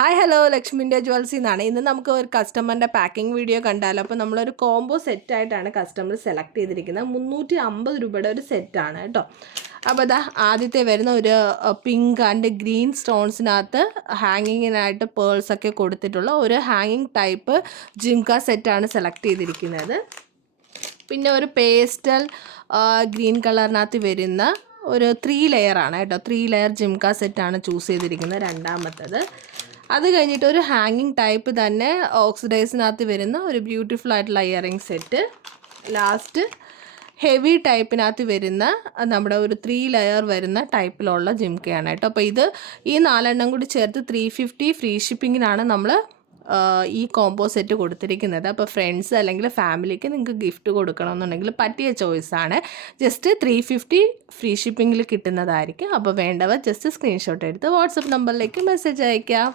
Hi hello ലക്ഷ്മിൻ്റെ ജ്വൽസിൽ നിന്നാണ്. ഇന്ന് നമുക്ക് ഒരു കസ്റ്റമറിൻ്റെ പാക്കിംഗ് വീഡിയോ കണ്ടാലോ. അപ്പോൾ നമ്മളൊരു കോംബോ സെറ്റായിട്ടാണ് കസ്റ്റമർ സെലക്ട് ചെയ്തിരിക്കുന്നത്. 350 രൂപയുടെ ഒരു സെറ്റാണ് കേട്ടോ. അപ്പോൾ അതാ ആദ്യത്തെ വരുന്ന ഒരു പിങ്ക് ആൻഡ് ഗ്രീൻ സ്റ്റോൺസിനകത്ത് ഹാങ്ങിങ്ങിനായിട്ട് പേൾസൊക്കെ കൊടുത്തിട്ടുള്ള ഒരു ഹാങ്ങിങ് ടൈപ്പ് ജിംക സെറ്റാണ് സെലക്ട് ചെയ്തിരിക്കുന്നത്. പിന്നെ ഒരു പേസ്റ്റൽ ഗ്രീൻ കളറിനകത്ത് വരുന്ന ഒരു 3 ലെയറാണ് കേട്ടോ. 3 ലെയർ ജിംക സെറ്റാണ് ചൂസ് ചെയ്തിരിക്കുന്നത് രണ്ടാമത്തത്. അത് കഴിഞ്ഞിട്ട് ഒരു ഹാങ്ങിങ് ടൈപ്പ് തന്നെ ഓക്സിഡൈസിനകത്ത് വരുന്ന ഒരു ബ്യൂട്ടിഫുൾ ആയിട്ടുള്ള ഇയറിംഗ് സെറ്റ്. ലാസ്റ്റ് ഹെവി ടൈപ്പിനകത്ത് വരുന്ന നമ്മുടെ ഒരു 3 ലെയർ വരുന്ന ടൈപ്പിലുള്ള ജിംകയാണ് കേട്ടോ. അപ്പോൾ ഈ 4 എണ്ണം കൂടി ചേർത്ത് 350 ഫ്രീ ഷിപ്പിങ്ങിനാണ് നമ്മൾ ഈ കോംബോ സെറ്റ് കൊടുത്തിരിക്കുന്നത്. അപ്പോൾ ഫ്രണ്ട്സ് അല്ലെങ്കിൽ ഫാമിലിക്ക് നിങ്ങൾക്ക് ഗിഫ്റ്റ് കൊടുക്കണമെന്നുണ്ടെങ്കിൽ പറ്റിയ ചോയ്സാണ്. ജസ്റ്റ് 350 ഫ്രീ ഷിപ്പിങ്ങിൽ കിട്ടുന്നതായിരിക്കും. അപ്പോൾ വേണ്ടവർ ജസ്റ്റ് സ്ക്രീൻഷോട്ട് എടുത്ത് വാട്സപ്പ് നമ്പറിലേക്ക് മെസ്സേജ് അയയ്ക്കാം.